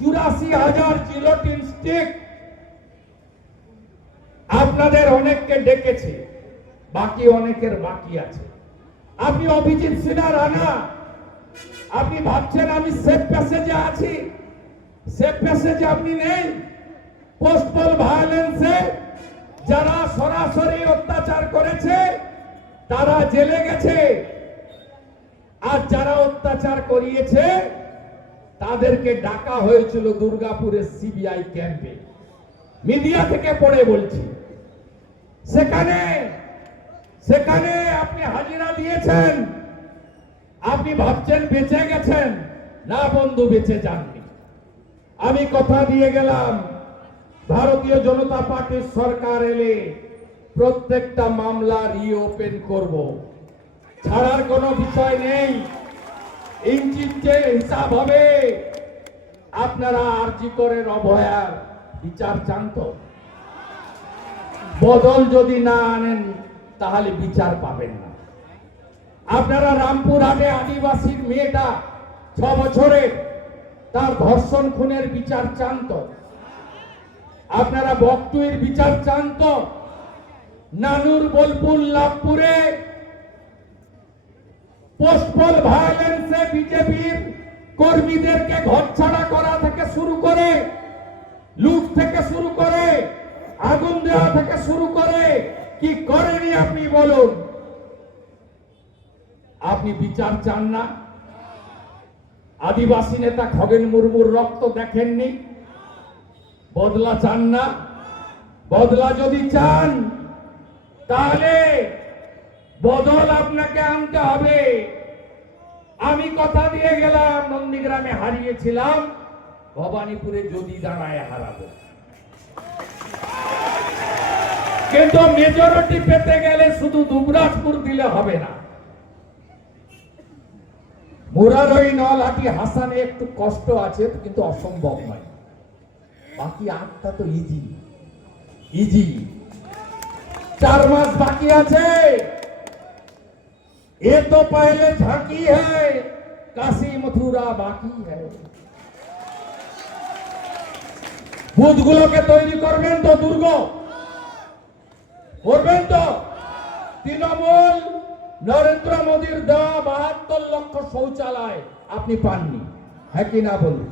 চুরাশি হাজার gelatin stick আপনাদের অনেককে ডেকেছে, বাকি অনেকের বাকি আছে। আপনি অভিজিৎ সিনহা রানা, আপনি ভাবছেন আমি সেফ প্যাসেজে আছি? সেফ প্যাসেজে আপনি নেই? পোস্টপল ভায়োলেন্সে যারা সরাসরি অত্যাচার করেছে, তারা জেলে গেছে। আর যারা অত্যাচার করিয়েছে তাদেরকে ডাকা হয়েছিল দুর্গাপুরের সিবিআই ক্যাম্পে। মিডিয়া থেকে পড়ে বলছি। সেখানে সেখানে আপনি হাজিরা দিয়েছেন। আপনি ভাবছেন বেঁচে গেছেন? না বন্ধু, বেঁচে যাননি। আমি কথা দিয়ে গেলাম, ভারতীয় জনতা পার্টির সরকার এলে প্রত্যেকটা মামলা রিওপেন করব। ছাড়ার কোনো বিষয় নেই। ইঞ্চির যে হিসাব হবে। আপনারা আরজি করেন অভয়ার বিচার চান তো বদল যদি না আনেন, তাহলে বিচার পাবেন না। আপনারা রামপুর হাটে আদিবাসীর মেয়েটা ছ বছরের তার ধর্ষণ খুনের বিচার চান তো আপনারা বকটুয়ের বিচার চান তো নানুর বোলপুর লাভপুরে পোস্টপল ভায়োলেন্সে বিজেপির কর্মীদেরকে ঘরছাড়া করা থেকে শুরু করে, লুট থেকে শুরু করে, আগুন দেওয়া থেকে শুরু করে, কি করেনি আপনি বলুন? আপনি বিচার চান না? আদিবাসী নেতা খগেন মুর্মুর রক্ত দেখেননি? বদলা চান না? বদলা যদি চান, তাহলে বদল আপনাকে আনতে হবে। আমি কথা দিয়ে গেলাম, নন্দীগ্রামে হারিয়েছিলাম। ভবানীপুরে যদি দাঁড়ায় হারাব। কিন্তু মেজরিটি পেতে গেলে শুধু দুবরাজপুর দিলে হবে না। মুরারই নলহাটি হাসানে একটু কষ্ট আছে, কিন্তু অসম্ভব নয়। বাকি আটটা তো ইজি ইজি চার মাস বাকি আছে। ये तो पहले झांकी है काशी मथुरा बाकी है বুথগুলোকে তৈরি করবেন তো দুর্গ করবেন তো তৃণমূল নরেন্দ্র মোদীর দেওয়া বাহাত্তর লক্ষ শৌচালয় আপনি পাননি হ্যাঁ কি না বলুন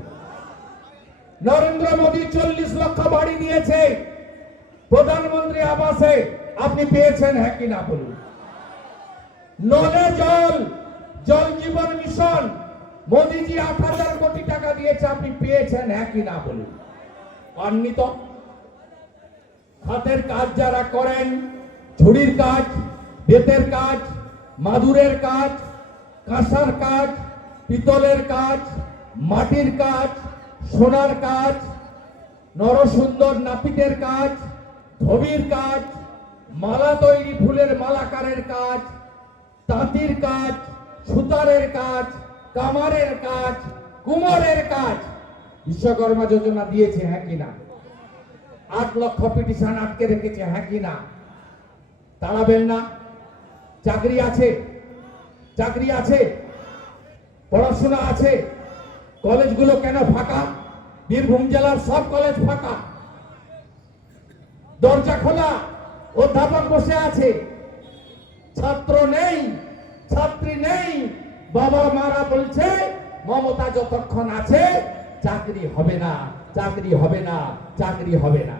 নরেন্দ্র মোদী চল্লিশ লক্ষ বাড়ি দিয়েছে প্রধানমন্ত্রী আবাসে আপনি পেয়েছেন হ্যাঁ কি না বলুন নলে জল জল জীবন মিশন। মোদিজি আট হাজার কোটি টাকা দিয়েছে, আপনি পেয়েছেন কি না বলুন পাননি তো হাতের কাজ যারা করেন, ঝুড়ির কাজ, বেতের কাজ, মাদুরের কাজ, কাঁসার কাজ, পিতলের কাজ, মাটির কাজ, সোনার কাজ, নরসুন্দর নাপিতের কাজ, ধবির কাজ, মালা তৈরি ফুলের মালাকারের কাজ তাঁতির কাজ, সুতারের কাজ, কামারের কাজ, কুমোরের কাজ। বিশ্বকর্মা যোজনা দিয়েছে হ্যাঁ কিনা আট লক্ষ পিটিশন আটকে রেখেছে হ্যাঁ কিনা তাড়াবেন না। চাকরি আছে। চাকরি আছে। পড়াশোনা আছে। কলেজগুলো কেন ফাঁকা? বীরভূম জেলার সব কলেজ ফাঁকা। দরজা খোলা। অধ্যাপক বসে আছে। ছাত্র নেই, ছাত্রী নেই। বাবা মারা বলছে, মমতা যতক্ষণ আছে, চাকরি হবে না, চাকরি হবে না, চাকরি হবে না।